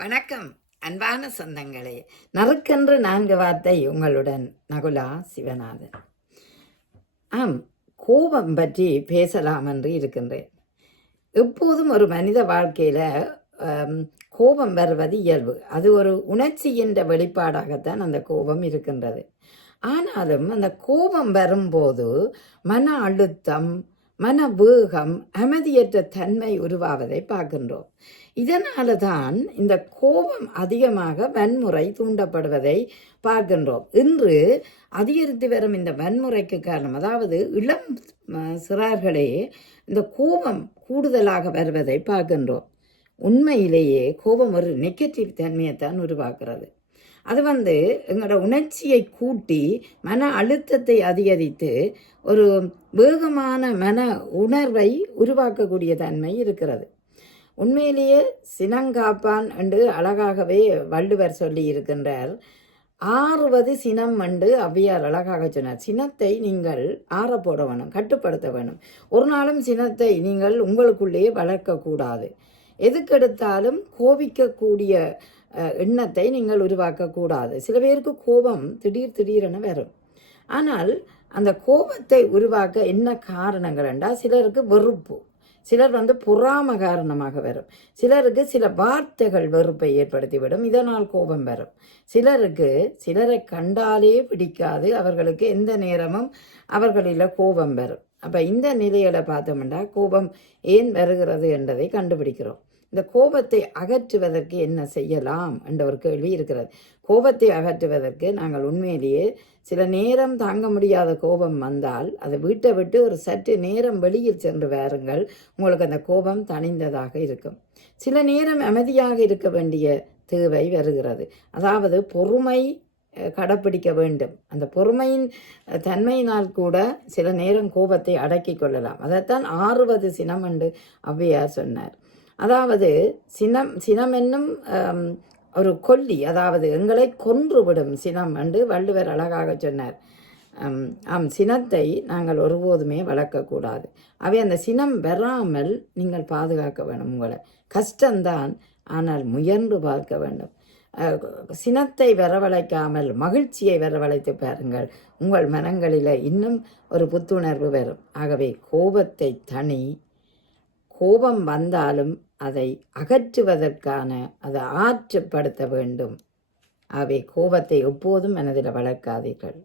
வணக்கம் அன்பான சொந்தங்களே. நறுக்கென்று 4 வார்த்தை உங்களுடன் நகுலா சிவநாதன். கோபம் பற்றி பேசலாம் என்று இருக்கின்றேன். எப்போதும் ஒரு மனித வாழ்க்கையில கோபம் வருவது இயல்பு. அது ஒரு உணர்ச்சியின் வெளிப்பாடாகத்தான் அந்த கோபம் இருக்கின்றது. ஆனாலும் அந்த கோபம் வரும்போது மன அழுத்தம், மன வேகம், அமைதியற்ற தன்மை உருவாவதை பார்க்கின்றோம். இதனால தான் இந்த கோபம் அதிகமாக வன்முறை தூண்டப்படுவதை பார்க்கின்றோம். இன்று அதிகரித்து வரும் இந்த வன்முறைக்கு காரணம், அதாவது இளம் சிறார்களே இந்த கோபம் கூடுதலாக வருவதை பார்க்கின்றோம். உண்மையிலேயே கோபம் ஒரு நெகட்டிவ் தன்மையைத்தான் உருவாக்குறது. அது எங்களோட உணர்ச்சியை கூட்டி மன அழுத்தத்தை அதிகரித்து ஒரு வேகமான மன உணர்வை உருவாக்கக்கூடிய தன்மை இருக்கிறது. உண்மையிலேயே சினங்காப்பான் என்று அழகாகவே வள்ளுவர் சொல்லி இருக்கின்றார். ஆறுவது சினம் என்று ஔவையார் அழகாக சொன்னார். சினத்தை நீங்கள் ஆற போட வேணும், கட்டுப்படுத்த வேணும். ஒரு நாளும் சினத்தை நீங்கள் உங்களுக்குள்ளேயே வளர்க்கக்கூடாது. எதுக்கெடுத்தாலும் கோபிக்கக்கூடிய எண்ணத்தை நீங்கள் உருவாக்கக்கூடாது. சில பேருக்கு கோபம் திடீரென வரும். ஆனால் அந்த கோபத்தை உருவாக்க என்ன காரணங்கள் என்றால், சிலருக்கு வெறுப்பு, சிலர் பொறாம காரணமாக வரும், சிலருக்கு சில வார்த்தைகள் வெறுப்பை ஏற்படுத்திவிடும், இதனால் கோபம் வரும். சிலரை கண்டாலே பிடிக்காது, அவர்களுக்கு எந்த நேரமும் அவர்களில் கோபம் வரும். அப்போ இந்த நிலையில பார்த்தோம்னா கோபம் ஏன் வருகிறது என்பதை கண்டுபிடிக்கிறோம். இந்த கோபத்தை அகற்றுவதற்கு என்ன செய்யலாம் என்ற ஒரு கேள்வி இருக்கிறது. கோபத்தை அகற்றுவதற்கு நாங்கள் உண்மையிலேயே சில நேரம் தாங்க முடியாத கோபம் வந்தால் அதை வீட்டை விட்டு ஒரு சற்று நேரம் வெளியில் சென்று வாருங்கள். உங்களுக்கு அந்த கோபம் தணிந்ததாக இருக்கும். சில நேரம் அமைதியாக இருக்க வேண்டிய தேவை வருகிறது. அதாவது பொறுமை கடைப்பிடிக்க வேண்டும். அந்த பொறுமையின் தன்மையினால் கூட சில நேரம் கோபத்தை அடக்கி கொள்ளலாம். அதைத்தான் ஆறுவது சினம் என்று ஔவையார் சொன்னார். அதாவது சினம் என்னும் ஒரு கொல்லி, அதாவது எங்களை கொன்றுவிடும் சினம் என்று வள்ளுவர் அழகாக சொன்னார். சினத்தை நாங்கள் ஒருபோதுமே வளர்க்கக்கூடாது. அந்த சினம் வராமல் நீங்கள் பாதுகாக்க வேண்டும். உங்களை கஷ்டம்தான், ஆனால் முயன்று பார்க்க வேண்டும். சினத்தை வரவழைக்காமல் மகிழ்ச்சியை வரவழைத்து பாருங்கள். உங்கள் மனங்களில் இன்னும் ஒரு புத்துணர்வு வரும். ஆகவே கோபத்தை தனி, கோபம் வந்தாலும் அதை அகற்றுவதற்கான அதை ஆற்றுப்படுத்த வேண்டும். ஆகவே கோபத்தை எப்போதும் மனதில் வளர்க்காதீர்கள்.